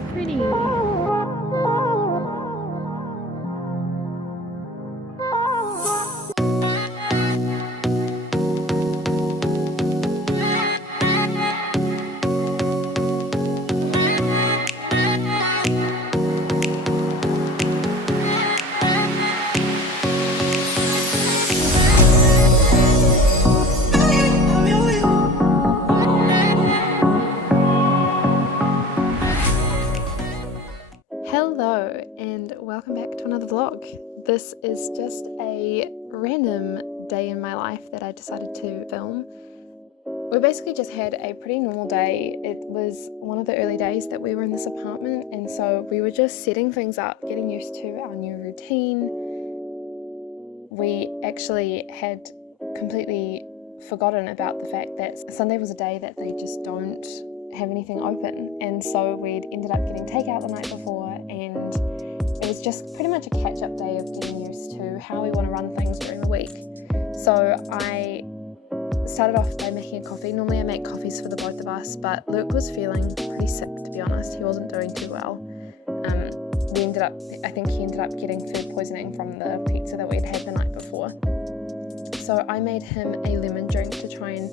so pretty. Hello and welcome back to another vlog. This is just a random day in my life that I decided to film. We basically just had a pretty normal day. It was one of the early days that we were in this apartment, and so we were just setting things up, getting used to our new routine. We actually had completely forgotten about the fact that Sunday was a day that they just don't have anything open, and so we'd ended up getting takeout the night before, and it was just pretty much a catch-up day of getting used to how we want to run things during the week. So I started off by making a coffee. Normally I make coffees for the both of us, but Luke was feeling pretty sick, to be honest. He wasn't doing too well. I think he ended up getting food poisoning from the pizza that we'd had the night before. So I made him a lemon drink to try and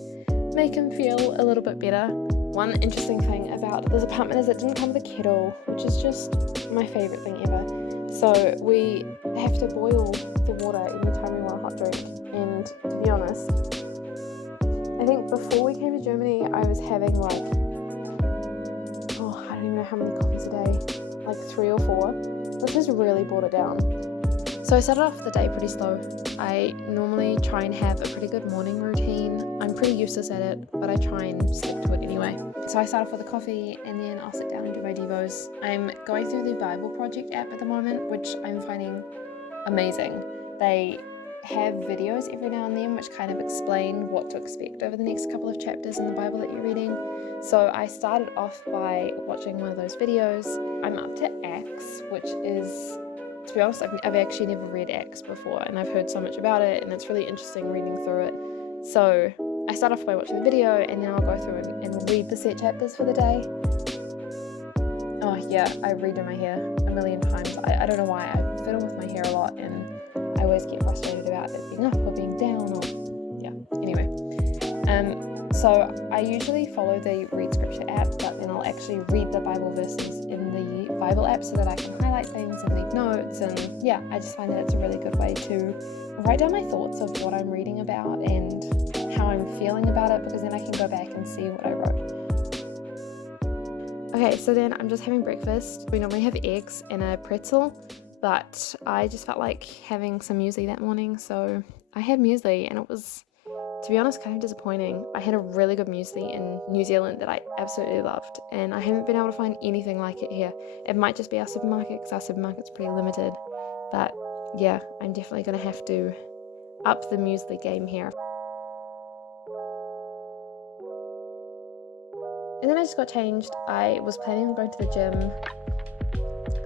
make him feel a little bit better. One interesting thing about this apartment is it didn't come with a kettle, which is just my favourite thing ever. So we have to boil the water every time we want a hot drink. And to be honest, I think before we came to Germany, I was having I don't even know how many coffees a day, like 3 or 4. This has really brought it down. So I started off the day pretty slow. I normally try and have a pretty good morning routine. I'm pretty useless at it, but I try and stick to it anyway. So I start off with a coffee, and then I'll sit down and do my devos. I'm going through the Bible Project app at the moment, which I'm finding amazing. They have videos every now and then which kind of explain what to expect over the next couple of chapters in the Bible that you're reading. So I started off by watching one of those videos. I'm up to Acts, which is, to be honest, I've actually never read Acts before, and I've heard so much about it, and it's really interesting reading through it. So I start off by watching the video, and then I'll go through and read the set chapters for the day. Oh yeah, I redo my hair a million times. I don't know why. I fiddle with my hair a lot, and I always get frustrated about it being up or being down, or yeah, anyway. So I usually follow the Read Scripture app, but then I'll actually read the Bible verses in the Bible app so that I can highlight things and leave notes, and yeah, I just find that it's a really good way to write down my thoughts of what I'm reading about and how I'm feeling about it, because then I can go back and see what I wrote. Okay, so then I'm just having breakfast. We normally have eggs and a pretzel, but I just felt like having some muesli that morning, so I had muesli, and it was, to be honest, kind of disappointing. I had a really good muesli in New Zealand that I absolutely loved, and I haven't been able to find anything like it here. It might just be our supermarket, because our supermarket's pretty limited, but yeah, I'm definitely going to have to up the muesli game here. And then I just got changed. I was planning on going to the gym,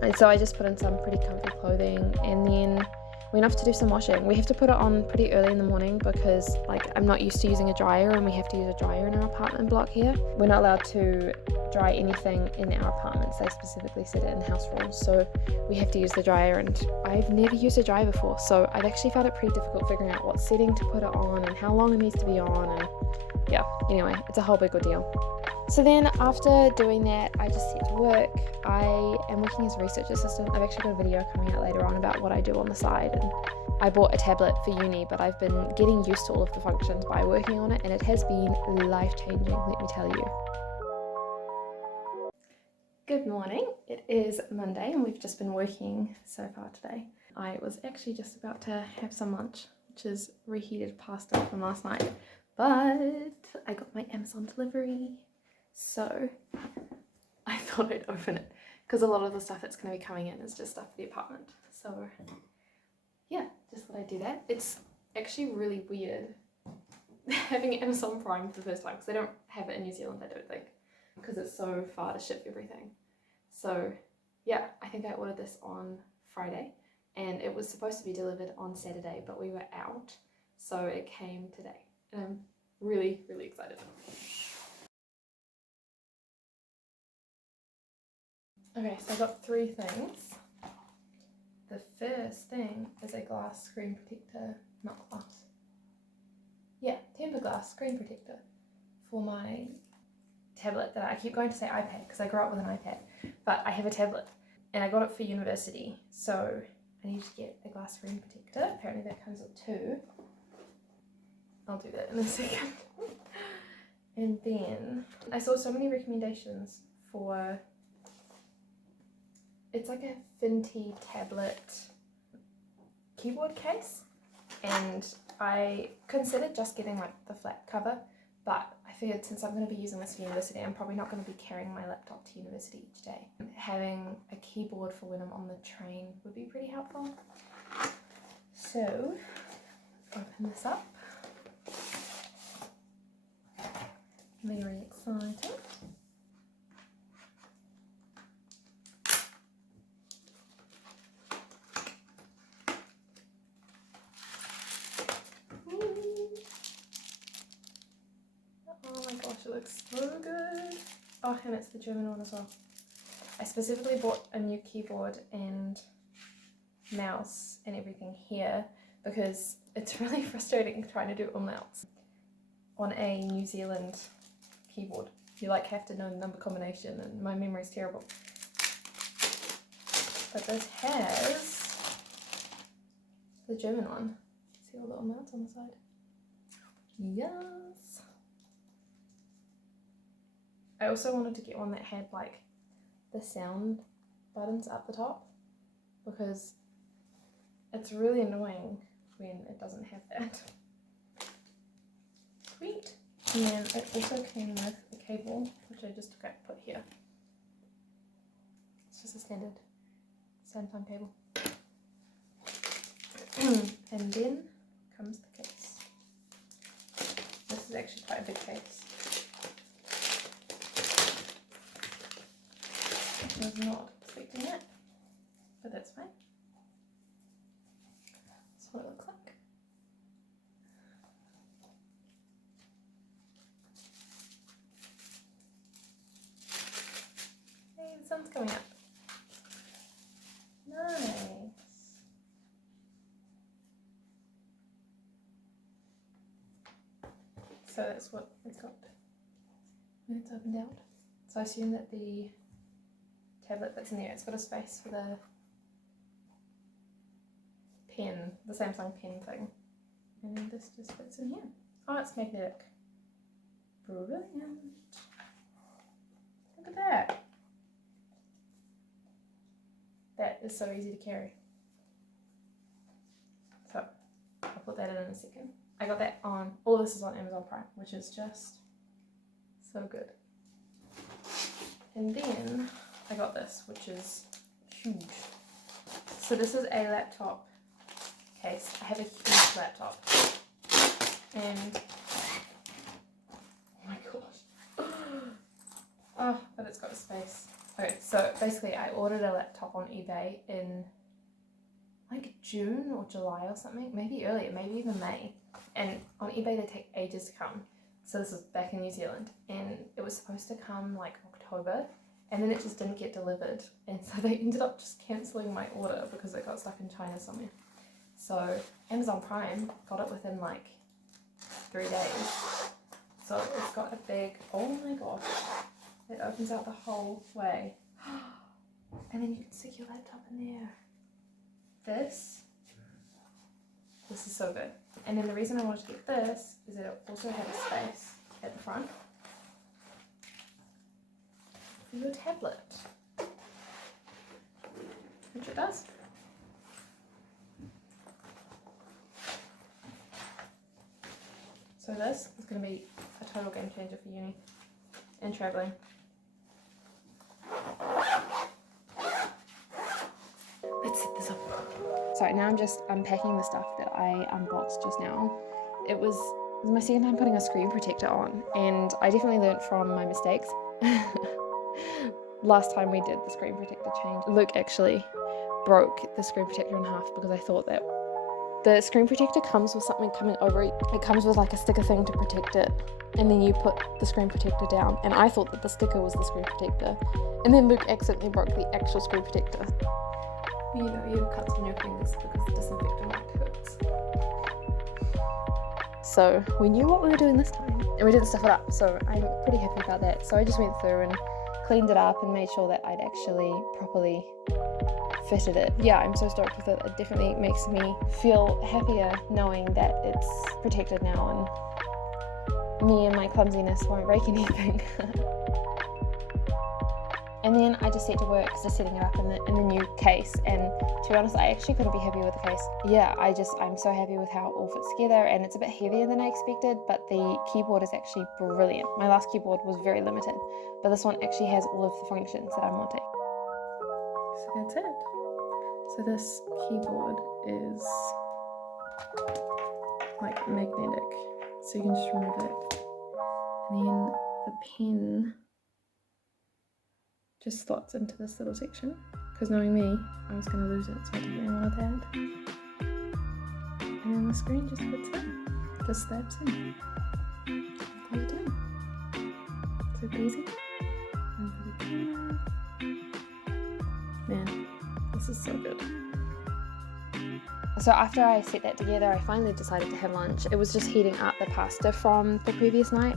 and so I just put in some pretty comfy clothing, and then went off to do some washing. We have to put it on pretty early in the morning because I'm not used to using a dryer, and we have to use a dryer in our apartment block here. We're not allowed to dry anything in our apartments. They specifically said it in house rules, so we have to use the dryer, and I've never used a dryer before, so I've actually found it pretty difficult figuring out what setting to put it on and how long it needs to be on, and yeah, anyway, it's a whole big ordeal. So then after doing that, I just set to work. I am working as a research assistant. I've actually got a video coming out later on about what I do on the side, and I bought a tablet for uni, but I've been getting used to all of the functions by working on it, and it has been life-changing, let me tell you. Good morning. It is Monday, and we've just been working so far today. I was actually just about to have some lunch, which is reheated pasta from last night, but I got my Amazon delivery. So I thought I'd open it because a lot of the stuff that's going to be coming in is just stuff for the apartment. So yeah, just thought I'd do that. It's actually really weird having Amazon Prime for the first time because they don't have it in New Zealand, I don't think, because it's so far to ship everything. So yeah, I think I ordered this on Friday and it was supposed to be delivered on Saturday, but we were out, so it came today. And I'm really, really excited. Okay, so I got 3 things. The first thing is a glass screen protector, not glass. Yeah, tempered glass screen protector for my tablet that I keep going to say iPad because I grew up with an iPad, but I have a tablet and I got it for university, so I need to get a glass screen protector. Apparently that comes with 2. I'll do that in a second. And then I saw so many recommendations for, it's like a Finty tablet keyboard case, and I considered just getting like the flat cover, but I figured since I'm going to be using this for university, I'm probably not going to be carrying my laptop to university each day. Having a keyboard for when I'm on the train would be pretty helpful. So, open this up. Very excited. Oh my gosh, it looks so good. Oh, and it's the German one as well. I specifically bought a new keyboard and mouse and everything here because it's really frustrating trying to do umlauts on a New Zealand keyboard. You like have to know the number combination, and my memory's terrible. But this has the German one. See all the umlauts on the side? Yes. I also wanted to get one that had like the sound buttons up the top because it's really annoying when it doesn't have that. Sweet. And then it also came with a cable, which I just put here. It's just a standard Samsung cable. And then comes the case. This is actually quite a big case. I was not expecting that, but that's fine. That's what it looks like. Hey, the sun's coming up. Nice. So that's what it's got when it's opened out. So I assume that the tablet that's in there, it's got a space for the pen, the Samsung pen thing. And then this just fits in here. Oh, it's magnetic. Brilliant. Look at that. That is so easy to carry. So, I'll put that in a second. I got that on, all this is on Amazon Prime, which is just so good. And then I got this, which is huge. So this is a laptop case. I have a huge laptop. And, oh my gosh. Oh, but it's got space. Okay, so basically I ordered a laptop on eBay in like June or July or something, maybe earlier, maybe even May. And on eBay they take ages to come. So this was back in New Zealand, and it was supposed to come like October, and then it just didn't get delivered. And so they ended up just cancelling my order because it got stuck in China somewhere. So Amazon Prime got it within like 3 days. So it's got a big, oh my gosh, it opens out the whole way. And then you can stick your laptop in there. This is so good. And then the reason I wanted to get this is that it also had a space at the front for your tablet, which it does. So this is going to be a total game changer for uni and travelling. Let's set this up. So now I'm just unpacking the stuff that I unboxed just now. It was my second time putting a screen protector on, and I definitely learnt from my mistakes. Last time we did the screen protector change, Luke actually broke the screen protector in half because I thought that The screen protector comes with something coming over it. It comes with like a sticker thing to protect it, and then you put the screen protector down, and I thought that the sticker was the screen protector, and then Luke accidentally broke the actual screen protector. You know, you have cuts on your fingers because the disinfectant hurts. So we knew what we were doing this time, and we didn't stuff it up, so I'm pretty happy about that. So I just went through and cleaned it up and made sure that I'd actually properly fitted it. Yeah, I'm so stoked with it. It definitely makes me feel happier knowing that it's protected now and me and my clumsiness won't break anything. And then I just set to work just setting it up in the new case, and to be honest, I actually couldn't be happier with the case. Yeah, I'm so happy with how it all fits together, and it's a bit heavier than I expected, but the keyboard is actually brilliant. My last keyboard was very limited, but this one actually has all of the functions that I'm wanting. So that's it. So this keyboard is like magnetic, so you can just remove it. And then the pen just slots into this little section, because knowing me, I was going to lose it, so I definitely wanted that. And then the screen just fits in, just snaps in. Plug it in. Super easy. And for the camera. Man, this is so good. So after I set that together, I finally decided to have lunch. It was just heating up the pasta from the previous night.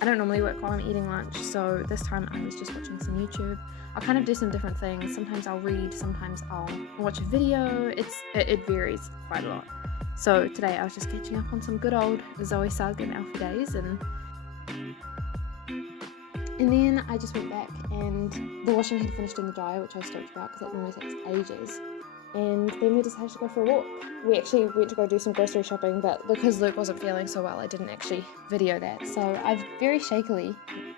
I don't normally work while I'm eating lunch, so this time I was just watching some YouTube. I'll kind of do some different things. Sometimes I'll read, sometimes I'll watch a video. It varies quite a lot. So today I was just catching up on some good old Zoe Sugg and Alfie Days, and then I just went back and the washing had finished in the dryer, which I was stoked about because that normally takes ages. And then we decided to go for a walk. We actually went to go do some grocery shopping, but because Luke wasn't feeling so well, I didn't actually video that. So I've very shakily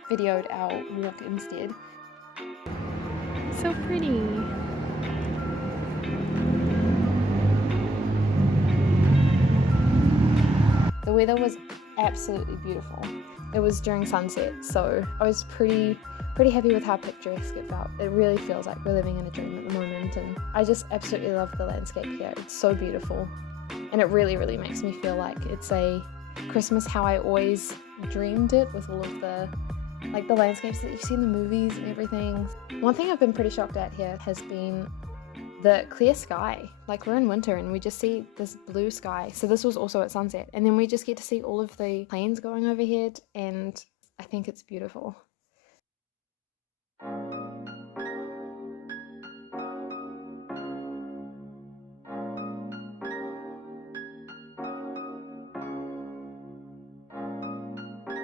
videoed our walk instead. So pretty. The weather was absolutely beautiful. It was during sunset, so I was pretty happy with how picturesque it felt. It really feels like we're living in a dream at the moment, and I just absolutely love the landscape here. It's so beautiful, and it really, really makes me feel like it's a Christmas how I always dreamed it, with all of the landscapes that you see in the movies and everything. One thing I've been pretty shocked at here has been the clear sky. Like, we're in winter and we just see this blue sky. So this was also at sunset, and then we just get to see all of the planes going overhead, and I think it's beautiful.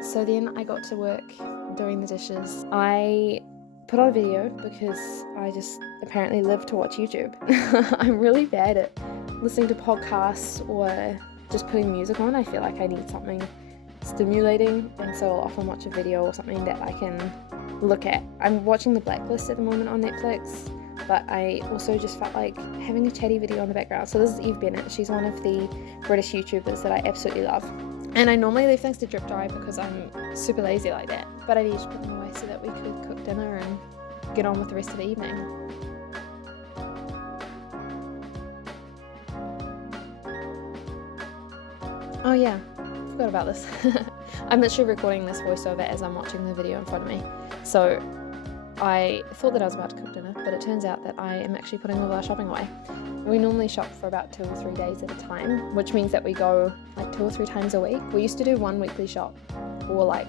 So then I got to work doing the dishes. I put on a video because I just apparently live to watch YouTube. I'm really bad at listening to podcasts or just putting music on. I feel like I need something stimulating, and so I'll often watch a video or something that I can look at. I'm watching The Blacklist at the moment on Netflix, but I also just felt like having a chatty video in the background. So this is Eve Bennett. She's one of the British YouTubers that I absolutely love. And I normally leave things to drip dry because I'm super lazy like that, but I needed to put them away so that we could cook dinner and get on with the rest of the evening. Oh yeah, forgot about this. I'm literally recording this voiceover as I'm watching the video in front of me. So I thought that I was about to cook dinner, but it turns out that I am actually putting all our shopping away. We normally shop for about 2 or 3 days at a time, which means that we go like 2 or 3 times a week. We used to do one weekly shop or like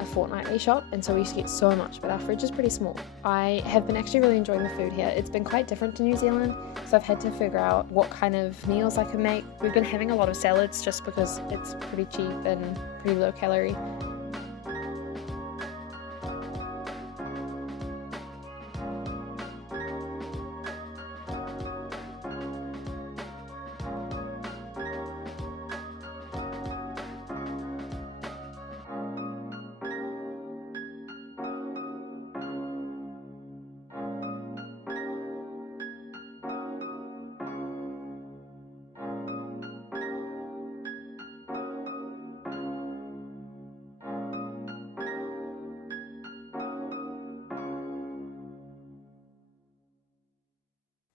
a fortnightly shop, and so we used to get so much, but our fridge is pretty small. I have been actually really enjoying the food here. It's been quite different to New Zealand, so I've had to figure out what kind of meals I can make. We've been having a lot of salads just because it's pretty cheap and pretty low calorie.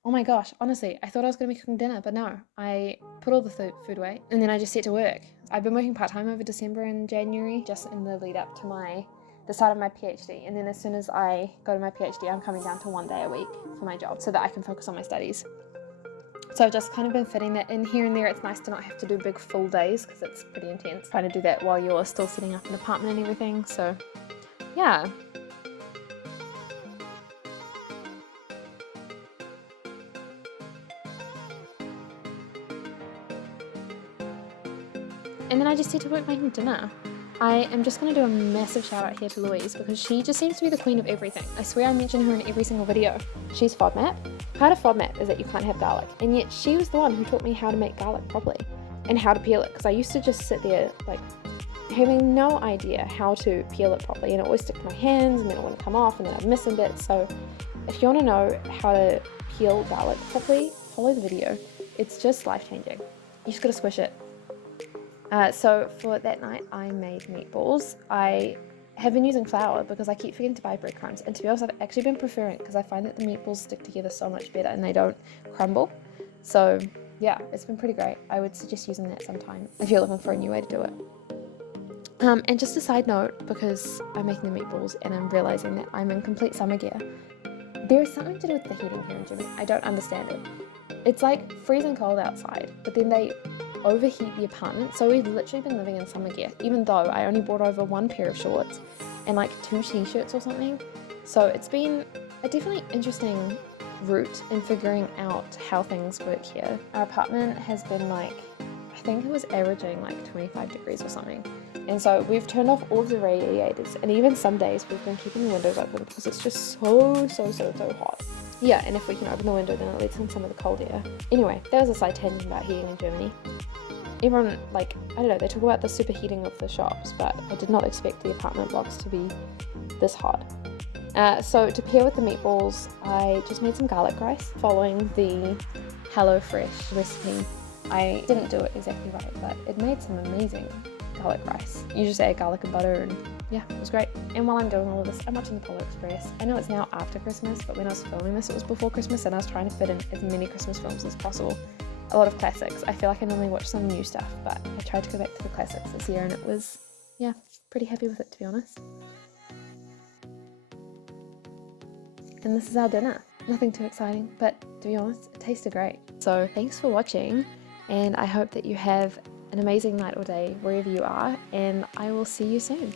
Oh my gosh, honestly, I thought I was going to be cooking dinner, but no. I put all the food away and then I just set to work. I've been working part-time over December and January, just in the lead up to the start of my PhD. And then as soon as I go to my PhD, I'm coming down to 1 day a week for my job so that I can focus on my studies. So I've just kind of been fitting that in here and there. It's nice to not have to do big full days because it's pretty intense trying to do that while you're still setting up an apartment and everything. So yeah. And then I just set to work making dinner. I am just going to do a massive shout out here to Louise because she just seems to be the queen of everything. I swear I mention her in every single video. She's FODMAP. Part of FODMAP is that you can't have garlic, and yet she was the one who taught me how to make garlic properly and how to peel it, because I used to just sit there like having no idea how to peel it properly, and it always stick to my hands and then it wouldn't come off and then I'd miss some bits. So if you want to know how to peel garlic properly, follow the video. It's just life-changing. You just gotta squish it. So for that night, I made meatballs. I have been using flour because I keep forgetting to buy breadcrumbs, and to be honest, I've actually been preferring it because I find that the meatballs stick together so much better and they don't crumble. So yeah, it's been pretty great. I would suggest using that sometime if you're looking for a new way to do it. And just a side note, because I'm making the meatballs and I'm realizing that I'm in complete summer gear, there is something to do with the heating here in Germany. I don't understand it. It's like freezing cold outside, but then they overheat the apartment. So we've literally been living in summer gear, even though I only brought over 1 pair of shorts and like 2 t-shirts or something. So it's been a definitely interesting route in figuring out how things work here. Our apartment has been like, I think it was averaging like 25 degrees or something. And so we've turned off all of the radiators, and even some days we've been keeping the windows open because it's just so hot. Yeah, and if we can open the window, then it lets in some of the cold air. Anyway, that was a side tangent about heating in Germany. Everyone, like, I don't know, they talk about the superheating of the shops, but I did not expect the apartment blocks to be this hot. So to pair with the meatballs, I just made some garlic rice following the HelloFresh recipe. I didn't do it exactly right, but it made some amazing garlic rice. You just add garlic and butter, and yeah, it was great. And while I'm doing all of this, I'm watching the Polar Express. I know it's now after Christmas, but when I was filming this, it was before Christmas, and I was trying to fit in as many Christmas films as possible. A lot of classics. I feel like I normally watch some new stuff, but I tried to go back to the classics this year, and it was, yeah, pretty happy with it, to be honest. And this is our dinner. Nothing too exciting, but to be honest, it tasted great. So thanks for watching, and I hope that you have an amazing night or day wherever you are, and I will see you soon.